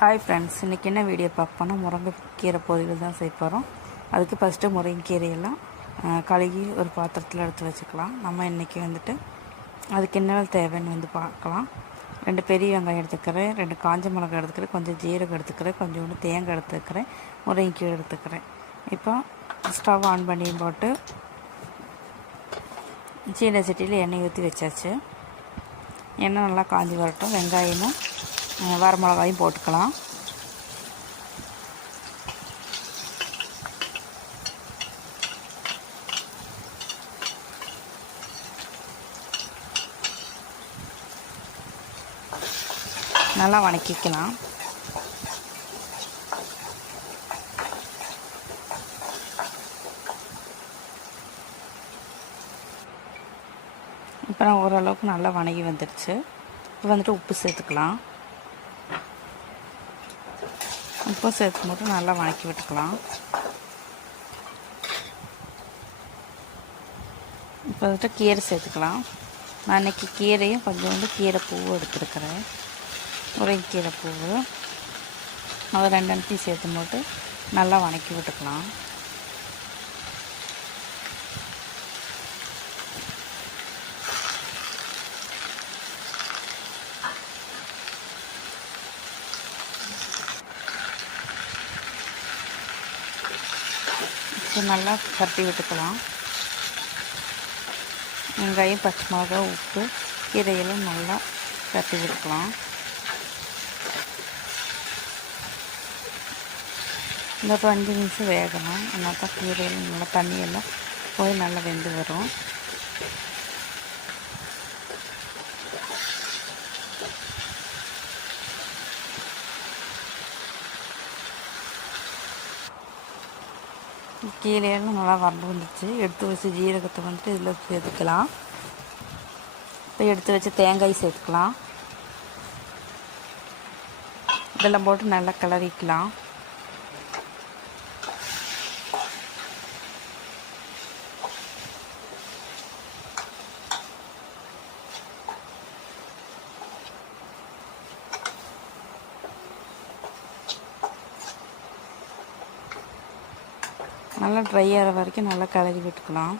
Hi friends, இன்றைக்கி என்ன video பார்ப்போன்னா முருங்கைக்கீரை பொரியல் தான் செய்ய போகிறோம். அதுக்கு ஃபஸ்ட்டு முருங்கைக்கீரையெல்லாம் கழுகி ஒரு பாத்திரத்தில் எடுத்து வச்சுக்கலாம். நம்ம இன்றைக்கி அதுக்கு என்னென்ன தேவைன்னு பார்க்கலாம். 2 பெரிய வெங்காயம் எடுத்துக்கிறேன், 2 காஞ்ச மிளகாய் எடுத்துக்கிறேன், கொஞ்சம் ஜீரகம் எடுத்துக்கிறேன், கொஞ்சோண்டு தேங்காய் எடுத்துக்கிறேன், முருங்கைக்கீரை எடுத்துக்கிறேன். இப்போ ஸ்டவ் ஆன் பண்ணி போட்டு சீன சட்டியில் எண்ணெய் ஊற்றி வச்சாச்சு. எண்ணெய் நல்லா காஞ்சி வரட்டும். வெங்காயமும் வரமிளகாயும் போட்டுக்கலாம். நல்லா வணக்கிக்கலாம். இப்போ ஓரளவுக்கு நல்லா வணங்கி வந்துடுச்சு. இப்போ உப்பு சேர்த்துக்கலாம். உப்பு சேர்த்து மட்டும் நல்லா வணக்கி விட்டுக்கலாம். இப்போ கீரை சேர்த்துக்கலாம். நான் இன்றைக்கி கீரையும் கொஞ்சோண்டு கீரை பூவும் எடுத்துருக்கிறேன். முருங்கைக்கீரை பூவு அதை 2 சேர்த்து போட்டு நல்லா வணக்கி விட்டுக்கலாம். நல்லா கட்டி விட்டுக்கலாம். வெங்காயம், பச்சை மிளகாய், உப்பு, கீரையெல்லாம் நல்லா கட்டி விட்டுக்கலாம். இந்த 5 நிமிஷம் வேகணும். அதனால தான் கீரையெல்லாம் நல்லா தண்ணியெல்லாம் போய் நல்லா வெந்து வரும். கீரையெல்லாம் நல்லா வறண்டு வந்துச்சு. எடுத்து வச்சு ஜீரகத்தை இதில் சேர்த்துக்கலாம். இப்போ எடுத்து வச்சு தேங்காய் சேர்த்துக்கலாம். இதெல்லாம் போட்டு நல்லா கிளறிக்கலாம். நல்லா ட்ரை ஆகிற வரைக்கும் நல்லா கிளறி விட்டுக்கலாம்.